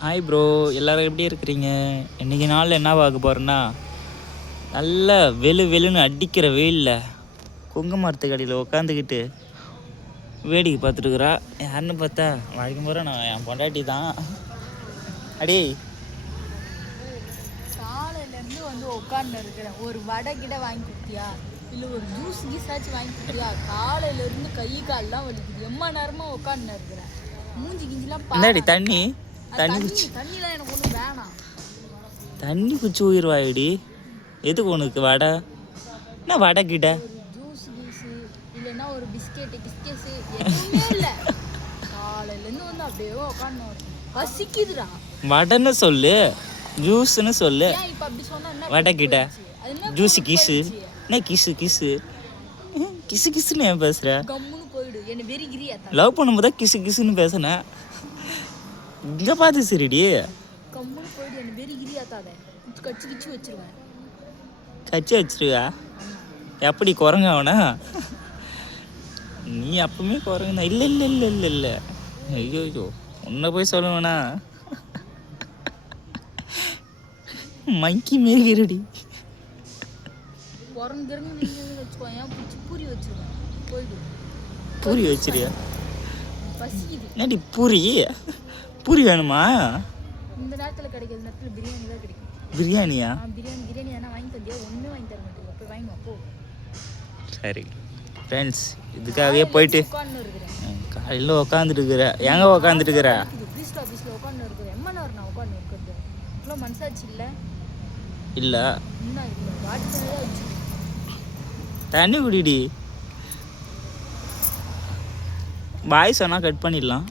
Hi bro, எல்லோரும் எப்படி இருக்கிறீங்க? இன்றைக்கி நாளில் என்ன பார்க்க போகிறேன்னா, நல்ல வெளுன்னு அடிக்கிற வெயிலில் கொங்கு மரத்துக்கு அடியில் உட்காந்துக்கிட்டு வேடிக்கை பார்த்துட்டுருக்குறா. யாருன்னு பார்த்தா வழக்கம் போகிற நான் என் பொண்டாட்டி தான். அடே காலையிலேருந்து வந்து உட்காந்து இருக்கிறேன். ஒரு வடை கிட்ட வாங்கி கொடுத்தியா, இல்லை ஒரு ஜூஸ் கீஸாச்சும் வாங்கி கொடுத்தியா? காலையிலேருந்து கை கால்லாம் வலிக்குது. எம்மா நேரமாக உட்காந்து இருக்கிறேன். மூஞ்சி கிஞ்சிலாம் பாடி தண்ணி தண்ணிலாம் எனக்கு ஒன்றும் வேணாம். தண்ணி குச்சி உயிர்வாயிடி. எதுக்கு உனக்கு வடை? என்ன வடை கிட்ட ஜூஸ் கீஸு இல்லைன்னா ஒரு பிஸ்கெட்டு கிஸ்கெஸு எதுவுமே இல்லை. காலையிலேருந்து வந்து அப்படியே உட்காந்து பசிக்குதுடா. வடைன்னு சொல்லு, ஜூஸ்ன்னு சொல்லு. ஏன் இப்போ அப்படி சொன்னா வடை கிட்ட ஜூஸு கீஸு என்ன கிசு கிசு கிசு கிசுன்னு ஏன் பேசுகிற? கம்முன்னு போயிடு. என்ன வெறிகிரியா? லவ் பண்ணும்போது தான் கிசு கிசுன்னு பேசுனேன். இங்கே பார்த்து சரிடி. கம்முன்னு போயிடு. என்ன வெறிகிரியா தாத கச்சி கிச்சு வச்சிருவேன். கச்சி வச்சிருவா? எப்படி குரங்க அவனா? நீ அப்பவுமே குரங்குனா? இல்லை இல்லை இல்லை இல்லை இல்லை. ஐயோ ஐயோ, உன்னை போய் சொல்லுவேண்ணா மங்கி மேல்கிறடி. குரங்கு வச்சுக்கோ. ஏன் பிடிச்சி பூரி வச்சிருவேன். போயிடு. பூரி வச்சிருயா? பசிக்குது. என்னடி பூரி? பூரி வேணுமா? இந்த நேரத்தில் கிடைக்கிற நேரத்தில் பிரியாணி தான் கிடைக்கும். பிரியாணியா? பிரியாணி எதனா வாங்கி தந்தியா? ஒன்றுமே வாங்கி தர மாட்டேங்க. போய் வாங்கி போ. சரி ஃப்ரெண்ட்ஸ், இதுக்காகவே போயிட்டு காலையில் உக்காந்துட்டுருக்குற. எங்கே உக்காந்துட்டுருக்குற? ரிஜிஸ்டர் ஆஃபீஸில் உட்காந்து இருக்கிறேன். எம்மா நேரம் நான் உட்காந்து இருக்கிறது. இவ்வளோ மனசாச்சு இல்லை? இல்லை இன்னும் இல்லை. வாட்டி தான் வச்சு தண்ணி குடிடி. பாய் சொன்னால் கட் பண்ணிடலாம்.